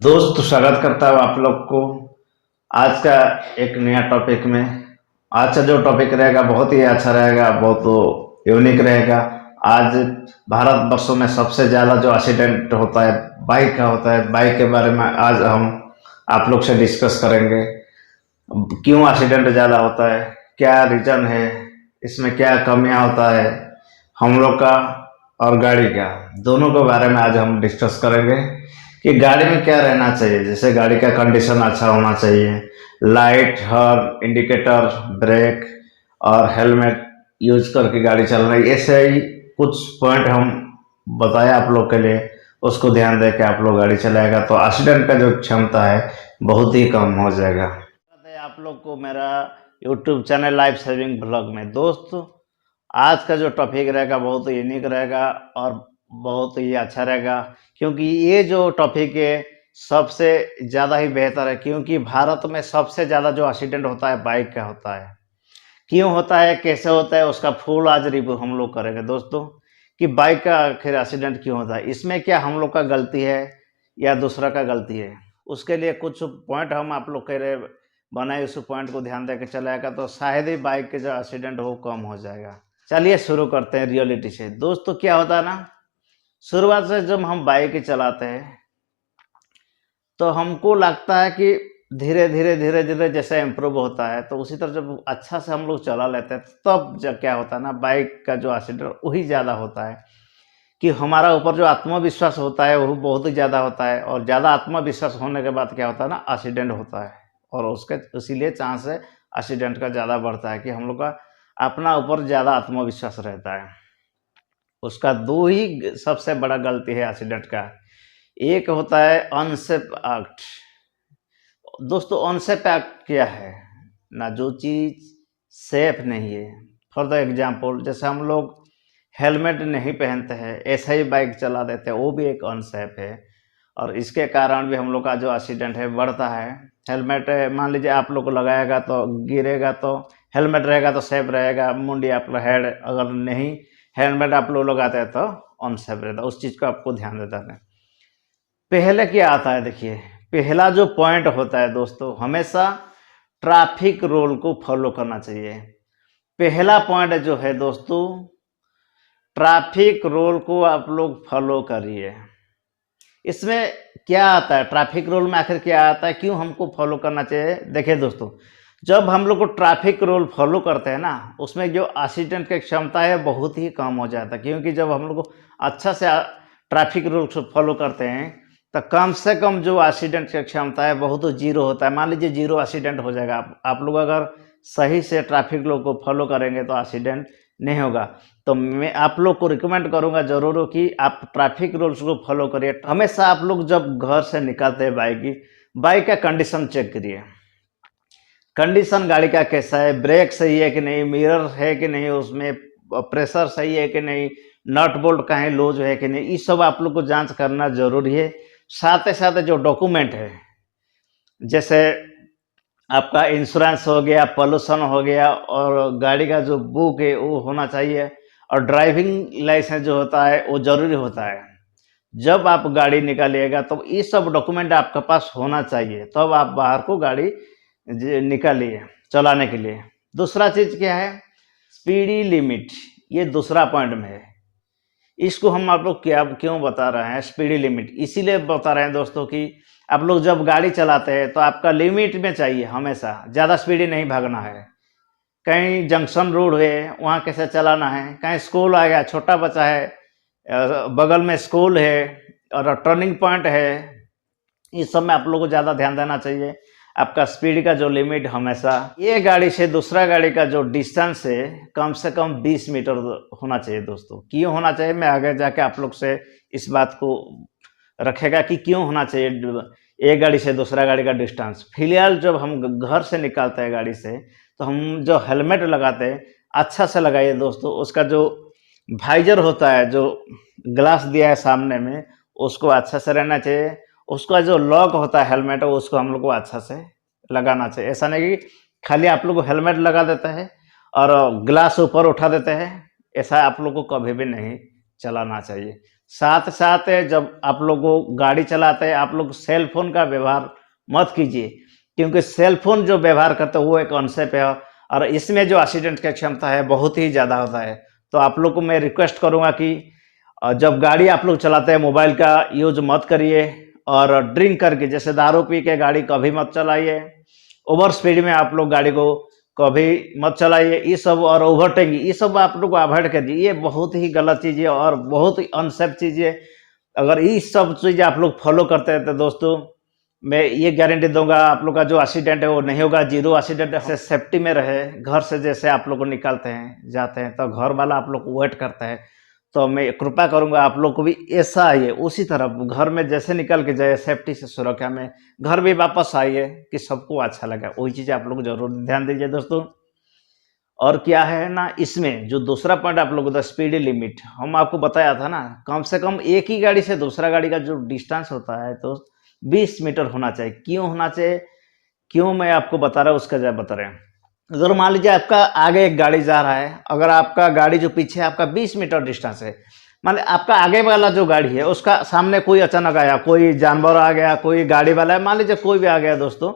दोस्त स्वागत करता हूँ आप लोग को आज का एक नया टॉपिक में। आज का जो टॉपिक रहेगा बहुत ही अच्छा रहेगा, बहुत यूनिक रहेगा। आज भारत वर्षों में सबसे ज़्यादा जो एक्सीडेंट होता है बाइक का होता है। बाइक के बारे में आज हम आप लोग से डिस्कस करेंगे। क्यों एक्सीडेंट ज़्यादा होता है, क्या रीज़न है, इसमें क्या कमियां होता है हम लोग का और गाड़ी का, दोनों के बारे में आज हम डिस्कस करेंगे कि गाड़ी में क्या रहना चाहिए। जैसे गाड़ी का कंडीशन अच्छा होना चाहिए, लाइट, हॉर्न, इंडिकेटर, ब्रेक और हेलमेट यूज करके गाड़ी चलना, ऐसे ही कुछ पॉइंट हम बताए आप लोग के लिए। उसको ध्यान दे के आप लोग गाड़ी चलाएगा तो एक्सीडेंट का जो क्षमता है बहुत ही कम हो जाएगा। आप लोग को मेरा YouTube channel life saving blog में। दोस्तों आज का जो टॉपिक रहेगा बहुत यूनिक रहेगा और बहुत ही अच्छा रहेगा, क्योंकि ये जो टॉपिक है सबसे ज़्यादा ही बेहतर है। क्योंकि भारत में सबसे ज़्यादा जो एक्सीडेंट होता है बाइक का होता है। क्यों होता है, कैसे होता है, उसका फुल आज रिव्यू हम लोग करेंगे दोस्तों कि बाइक का आखिर एक्सीडेंट क्यों होता है, इसमें क्या हम लोग का गलती है या दूसरा का गलती है। उसके लिए कुछ पॉइंट हम आप लोग कह रहे बनाए, उस पॉइंट को ध्यान देकर चलाएगा तो शायद ही बाइक के जो एक्सीडेंट हो कम हो जाएगा। चलिए शुरू करते हैं रियलिटी से। दोस्तों क्या होता है ना, शुरुआत से जब हम बाइक चलाते हैं तो हमको लगता है कि धीरे धीरे धीरे धीरे जैसे इम्प्रूव होता है, तो उसी तरह जब अच्छा से हम लोग चला लेते हैं तब जब क्या होता है ना, बाइक का जो एक्सीडेंट वही ज़्यादा होता है कि हमारा ऊपर जो आत्मविश्वास होता है वो बहुत ही ज़्यादा होता है। और ज़्यादा आत्मविश्वास होने के बाद क्या होता है ना, एक्सीडेंट होता है। और उसके इसीलिए चांस है एक्सीडेंट का ज़्यादा बढ़ता है कि हम लोग का अपना ऊपर ज़्यादा आत्मविश्वास रहता है। उसका दो ही सबसे बड़ा गलती है एक्सीडेंट का। एक होता है अनसेफ एक्ट। दोस्तों अनसेफ एक्ट क्या है ना, जो चीज़ सेफ नहीं है। फॉर द एग्जाम्पल जैसे हम लोग हेलमेट नहीं पहनते हैं, ऐसा ही बाइक चला देते हैं, वो भी एक अनसेफ है। और इसके कारण भी हम लोग का जो एक्सीडेंट है बढ़ता है। हेलमेट मान लीजिए आप लोग को लगाएगा तो गिरेगा, तो हेलमेट रहेगा तो सेफ रहेगा। मुंडी आपका हेड अगर नहीं हेलमेट आप लोग लगाते हैं तो अनसेफ रहता है। उस चीज़ को आपको ध्यान देता है। पहले क्या आता है देखिए, पहला जो पॉइंट होता है दोस्तों, हमेशा ट्रैफिक रूल को फॉलो करना चाहिए। पहला पॉइंट जो है दोस्तों, ट्रैफिक रूल को आप लोग फॉलो करिए। इसमें क्या आता है, ट्रैफिक रूल में आखिर क्या आता है, क्यों हमको फॉलो करना चाहिए। देखिए दोस्तों, जब हम लोग को ट्रैफिक रूल फॉलो करते हैं ना, उसमें जो एक्सीडेंट की क्षमता है बहुत ही कम हो जाता है। क्योंकि जब हम लोग को अच्छा से ट्रैफिक रूल फॉलो करते हैं तो कम से कम जो एक्सीडेंट की क्षमता है बहुत जीरो होता है। मान लीजिए जीरो एक्सीडेंट हो जाएगा। आप लोग अगर सही से ट्रैफिक रूल को फॉलो करेंगे तो एक्सीडेंट नहीं होगा। तो मैं आप लोग को रिकमेंड करूंगा जरूर हो कि आप ट्रैफिक रूल्स को फॉलो करिए। हमेशा आप लोग जब घर से निकलते हैं बाइक का कंडीशन चेक करिए। कंडीशन गाड़ी का कैसा है, ब्रेक सही है कि नहीं, मिरर है कि नहीं, उसमें प्रेशर सही है कि नहीं, नट बोल्ट कहीं लूज है कि नहीं, ये सब आप लोग को जांच करना जरूरी है। साथ ही साथ जो डॉक्यूमेंट है, जैसे आपका इंश्योरेंस हो गया, पोल्यूशन हो गया, और गाड़ी का जो बुक है वो होना चाहिए। और ड्राइविंग लाइसेंस जो होता है वो जरूरी होता है। जब आप गाड़ी निकालिएगा तो ये सब डॉक्यूमेंट आपके पास होना चाहिए, तब आप बाहर को गाड़ी निकालिए चलाने के लिए। दूसरा चीज क्या है, स्पीडी लिमिट। ये दूसरा पॉइंट में है। इसको हम आप लोग क्या क्यों बता रहे हैं स्पीडी लिमिट, इसीलिए बता रहे हैं दोस्तों कि आप लोग जब गाड़ी चलाते हैं तो आपका लिमिट में चाहिए, हमेशा ज़्यादा स्पीडी नहीं भागना है। कहीं जंक्शन रोड है वहाँ कैसे चलाना है, कहीं स्कूल आ गया, छोटा बच्चा है, बगल में स्कूल है और टर्निंग पॉइंट है, इस सब में आप लोग को ज़्यादा ध्यान देना चाहिए। आपका स्पीड का जो लिमिट हमेशा, ये गाड़ी से दूसरा गाड़ी का जो डिस्टेंस है कम से कम 20 मीटर होना चाहिए दोस्तों। क्यों होना चाहिए, मैं आगे जाके आप लोग से इस बात को रखेगा कि क्यों होना चाहिए एक गाड़ी से दूसरा गाड़ी का डिस्टेंस। फिलहाल जब हम घर से निकालते हैं गाड़ी से तो हम जो हेलमेट लगाते हैं अच्छा से लगाइए दोस्तों। उसका जो वाइजर होता है, जो ग्लास दिया है सामने में, उसको अच्छा से रहना चाहिए। उसका जो लॉक होता है हेलमेट उसको हम लोग को अच्छा से लगाना चाहिए। ऐसा नहीं कि खाली आप लोग को हेलमेट लगा देते हैं और ग्लास ऊपर उठा देते हैं, ऐसा आप लोग को कभी भी नहीं चलाना चाहिए। साथ साथ जब आप लोग को गाड़ी चलाते हैं आप लोग सेल फोन का व्यवहार मत कीजिए, क्योंकि सेल फोन जो व्यवहार करते हैं वो एक अनसेफ है और इसमें जो एक्सीडेंट की क्षमता है बहुत ही ज़्यादा होता है। तो आप लोग को मैं रिक्वेस्ट करूँगा कि जब गाड़ी आप लोग चलाते हैं मोबाइल का यूज मत करिए और ड्रिंक करके जैसे दारू पी के गाड़ी कभी मत चलाइए। ओवर स्पीड में आप लोग गाड़ी को कभी मत चलाइए, ये सब और ओवरटेकिंग ये सब आप लोग को अवॉइड करिए। ये बहुत ही गलत चीज़ है और बहुत ही अनसेफ चीज़ है। अगर ये सब चीज़ आप लोग फॉलो करते हैं तो दोस्तों मैं ये गारंटी दूंगा आप लोग का जो एक्सीडेंट है वो नहीं होगा, जीरो एक्सीडेंट है। सेफ्टी में रहे। घर से जैसे आप लोग को निकालते हैं जाते हैं तो घर वाला आप लोग को वेट करता है, तो मैं कृपा करूंगा आप लोग को भी ऐसा आइए उसी तरह घर में जैसे निकल के जाए सेफ्टी से सुरक्षा में, घर भी वापस आइए कि सबको अच्छा लगा। वही चीज़ आप लोग जरूर ध्यान दीजिए दोस्तों। और क्या है ना, इसमें जो दूसरा पॉइंट आप लोगों का स्पीड लिमिट हम आपको बताया था ना, कम से कम एक ही गाड़ी से दूसरा गाड़ी का जो डिस्टेंस होता है तो 20 मीटर होना चाहिए। क्यों होना चाहिए, क्यों मैं आपको बता रहा हूँ उसका जब बता रहे हैं। अगर मान लीजिए आपका आगे एक गाड़ी जा रहा है, अगर आपका गाड़ी जो पीछे आपका 20 मीटर डिस्टेंस है, मान लीजिए आपका आगे वाला जो गाड़ी है उसका सामने कोई अचानक आया, कोई जानवर आ गया, कोई गाड़ी वाला है, मान लीजिए कोई भी आ गया दोस्तों,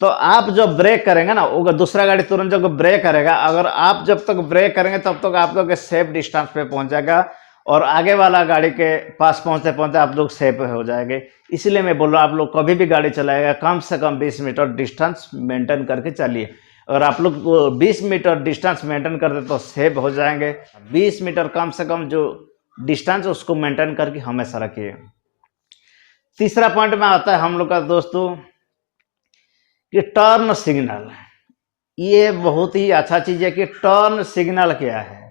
तो आप जब ब्रेक करेंगे ना वो दूसरा गाड़ी तुरंत जब ब्रेक करेगा, अगर आप जब तक ब्रेक करेंगे तब तक आप लोग सेफ डिस्टेंस पे पहुंच जाएगा और आगे वाला गाड़ी के पास पहुंचते पहुंचते आप लोग सेफ हो जाएंगे। इसलिए मैं बोल रहा हूँ आप लोग कभी भी गाड़ी चलाएगा कम से कम 20 मीटर डिस्टेंस मेंटेन करके चलिए। अगर आप लोग 20 मीटर डिस्टेंस मेंटेन करते तो सेफ हो जाएंगे। 20 मीटर कम से कम जो डिस्टेंस उसको मेंटेन करके हमेशा रखिए। तीसरा पॉइंट में आता है हम लोग का दोस्तों कि टर्न सिग्नल। ये बहुत ही अच्छा चीज है कि टर्न सिग्नल क्या है।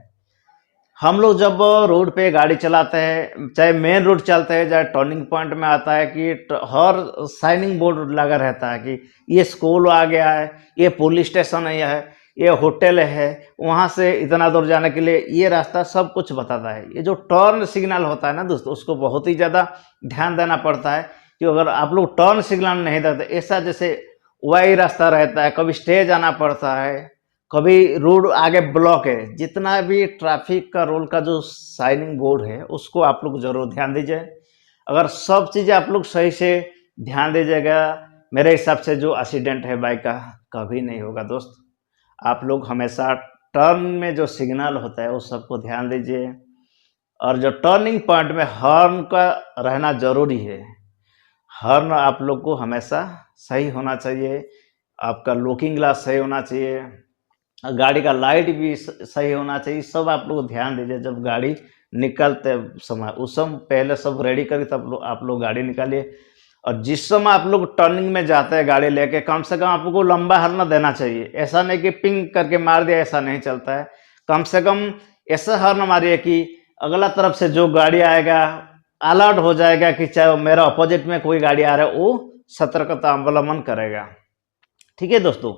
हम लोग जब रोड पे गाड़ी चलाते हैं, चाहे मेन रोड चलते हैं चाहे टर्निंग पॉइंट में आता है कि हर साइनिंग बोर्ड लगा रहता है कि ये स्कूल आ गया है, ये पुलिस स्टेशन है, ये होटल है, वहाँ से इतना दूर जाने के लिए ये रास्ता सब कुछ बताता है। ये जो टर्न सिग्नल होता है ना दोस्तों उसको बहुत ही ज़्यादा ध्यान देना पड़ता है कि अगर आप लोग टर्न सिग्नल नहीं देते, ऐसा जैसे वही रास्ता रहता है, कभी स्टे जाना पड़ता है, कभी रोड आगे ब्लॉक है। जितना भी ट्रैफिक का रूल का जो साइनिंग बोर्ड है उसको आप लोग जरूर ध्यान दीजिए। अगर सब चीज़ें आप लोग सही से ध्यान दीजिएगा, मेरे हिसाब से जो एक्सीडेंट है बाइक का कभी नहीं होगा दोस्त। आप लोग हमेशा टर्न में जो सिग्नल होता है उस सबको ध्यान दीजिए और जो टर्निंग पॉइंट में हॉर्न का रहना जरूरी है। हॉर्न आप लोग को हमेशा सही होना चाहिए, आपका लुकिंग ग्लास सही होना चाहिए, गाड़ी का लाइट भी सही होना चाहिए। सब आप लोग ध्यान दीजिए जब गाड़ी निकलते समय, उस समय पहले सब रेडी करके तब आप लोग गाड़ी निकालिए। और जिस समय आप लोग टर्निंग में जाते हैं गाड़ी लेके, कम से कम आपको लंबा हॉर्न देना चाहिए। ऐसा नहीं कि पिंग करके मार दिया, ऐसा नहीं चलता है। कम से कम ऐसा हॉर्न मारिए कि अगला तरफ से जो गाड़ी आएगा अलर्ट हो जाएगा कि चाहे मेरा अपोजिट में कोई गाड़ी आ रहा है वो सतर्कता अवलंबन करेगा। ठीक है दोस्तों,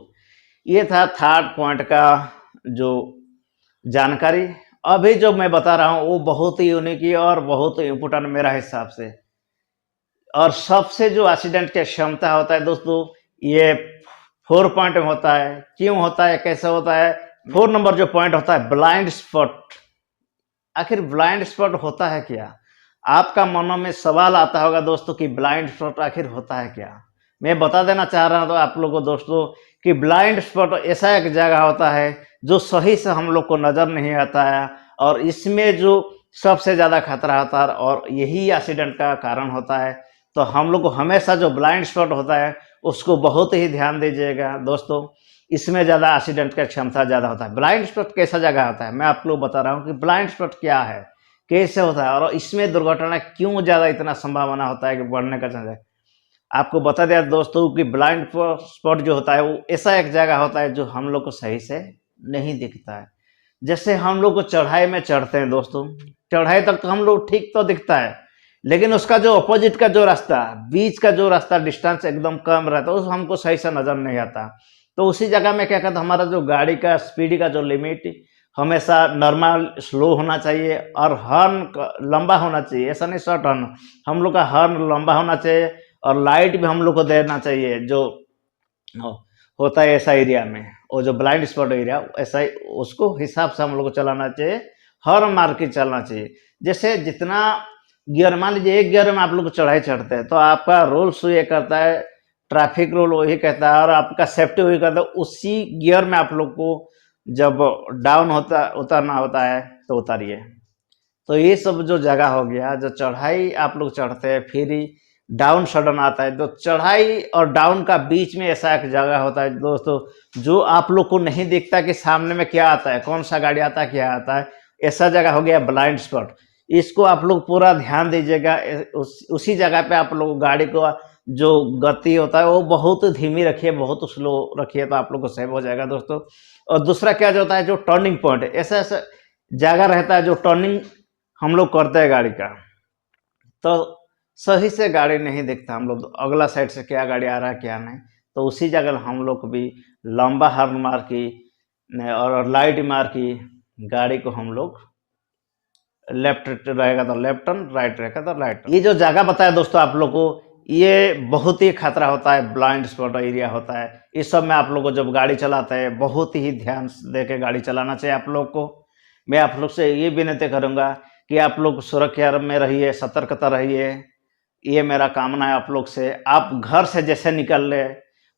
ये था थर्ड पॉइंट का जो जानकारी। अभी जो मैं बता रहा हूँ वो बहुत ही यूनिक है और बहुत ही इम्पोर्टेंट मेरा हिसाब से। और सबसे जो एक्सीडेंट की क्षमता होता है दोस्तों ये 4 पॉइंट में होता है। क्यों होता है, कैसे होता है? 4 नंबर जो पॉइंट होता है ब्लाइंड स्पॉट। आखिर ब्लाइंड स्पॉट होता है क्या? आपका मनों में सवाल आता होगा दोस्तों कि ब्लाइंड स्पॉट आखिर होता है क्या। मैं बता देना चाह रहा हूं तो आप लोगों को दोस्तों कि ब्लाइंड स्पॉट ऐसा एक जगह होता है जो सही से हम लोग को नजर नहीं आता है और इसमें जो सबसे ज्यादा खतरा होता है और यही एक्सीडेंट का कारण होता है। तो हम लोग को हमेशा जो ब्लाइंड स्पॉट होता है उसको बहुत ही ध्यान दीजिएगा दोस्तों। इसमें ज्यादा एक्सीडेंट का क्षमता ज्यादा होता है। ब्लाइंड स्पॉट कैसा जगह होता है मैं आप लोग बता रहा हूँ कि ब्लाइंड स्पॉट क्या है, कैसे होता है और इसमें दुर्घटना क्यों ज्यादा इतना संभावना होता है कि बढ़ने का चांस है। आपको बता दिया दोस्तों कि ब्लाइंड स्पॉट जो होता है वो ऐसा एक जगह होता है जो हम लोग को सही से नहीं दिखता है। जैसे हम लोग को चढ़ाई में चढ़ते हैं दोस्तों, चढ़ाई तक तो हम लोग ठीक तो दिखता है, लेकिन उसका जो अपोजिट का जो रास्ता, बीच का जो रास्ता डिस्टेंस एकदम कम रहता है उस हमको सही से नजर नहीं आता। तो उसी जगह में क्या कहता है, हमारा जो गाड़ी का स्पीड का जो लिमिट हमेशा नॉर्मल स्लो होना चाहिए और हॉर्न लंबा होना चाहिए। ऐसा नहीं शॉर्ट हॉर्न, हम लोग का हॉर्न लंबा होना चाहिए और लाइट भी हम लोग को देना चाहिए जो होता है ऐसा एरिया में, और जो ब्लाइंड स्पॉट एरिया ऐसा ही उसको हिसाब से हम लोग को चलाना चाहिए, हॉर्न मार के चलना चाहिए। जैसे जितना गियर, मान लीजिए एक गियर में आप लोग चढ़ाई चढ़ते हैं, तो आपका रूल्स ये करता है, ट्रैफिक रूल वही कहता है और आपका सेफ्टी वही कहता है, उसी गियर में आप लोग को जब डाउन होता उतरना होता है तो उतारिए। तो ये सब जो जगह हो गया, जो चढ़ाई आप लोग चढ़ते हैं फिर ही डाउन सडन आता है, तो चढ़ाई और डाउन का बीच में ऐसा एक जगह होता है दोस्तों, जो आप लोग को नहीं दिखता कि सामने में क्या आता है, कौन सा गाड़ी आता है, क्या आता है। ऐसा जगह हो गया ब्लाइंड स्पॉट। इसको आप लोग पूरा ध्यान दीजिएगा। उसी जगह पे आप लोग गाड़ी को जो गति होता है वो बहुत धीमी रखिए, बहुत स्लो रखिए, तो आप लोग को सेव हो जाएगा दोस्तों। और दूसरा क्या जो होता है, जो टर्निंग पॉइंट है, ऐसा ऐसा जगह रहता है जो टर्निंग हम लोग करते हैं गाड़ी का, तो सही से गाड़ी नहीं देखता हम लोग, अगला साइड से क्या गाड़ी आ रहा है क्या नहीं। तो उसी जगह हम लोग भी लंबा हॉर्न मार की और लाइट मार की गाड़ी को हम लोग, लेफ्ट रहेगा तो लेफ्ट टर्न, राइट रहेगा तो राइट टर्न। ये जो जगह बताया दोस्तों आप लोग को, ये बहुत ही खतरा होता है, ब्लाइंड स्पॉट एरिया होता है। इस सब में आप लोग को जब गाड़ी चलाते हैं बहुत ही ध्यान दे के गाड़ी चलाना चाहिए आप लोग को। मैं आप लोग से ये विनती करूंगा कि आप लोग सुरक्षा में रहिए, सतर्कता रहिए। ये मेरा कामना है आप लोग से। आप घर से जैसे निकल ले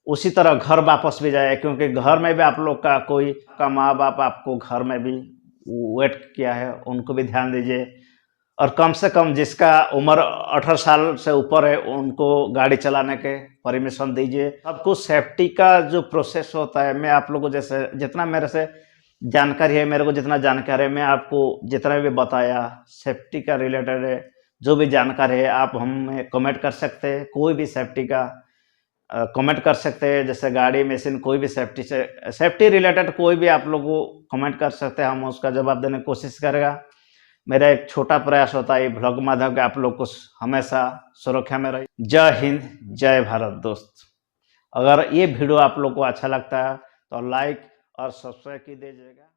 उसी तरह घर वापस भी जाए, क्योंकि घर में भी आप लोग का कोई का माँ बाप आपको घर में भी वेट किया है, उनको भी ध्यान दीजिए। और कम से कम जिसका उम्र 18 साल से ऊपर है उनको गाड़ी चलाने के परमिशन दीजिए। सबको सेफ्टी का जो प्रोसेस होता है, मैं आप लोगों को जैसे जितना मेरे से जानकारी है, मेरे को जितना जानकारी है, मैं आपको जितना भी बताया सेफ्टी का रिलेटेड है, जो भी जानकारी है आप हमें कमेंट कर सकते हैं। कोई भी सेफ्टी का कमेंट कर सकते हैं, जैसे गाड़ी मशीन कोई भी सेफ्टी से सेफ्टी रिलेटेड कोई भी आप लोग को कमेंट कर सकते हैं, हम उसका जवाब देने की कोशिश करेगा। मेरा एक छोटा प्रयास होता है ब्लॉग माध्यम के आप लोग को हमेशा सुरक्षा में रही। जय हिंद, जय भारत दोस्त। अगर ये वीडियो आप लोग को अच्छा लगता है तो लाइक और सब्सक्राइब की दीजिएगा।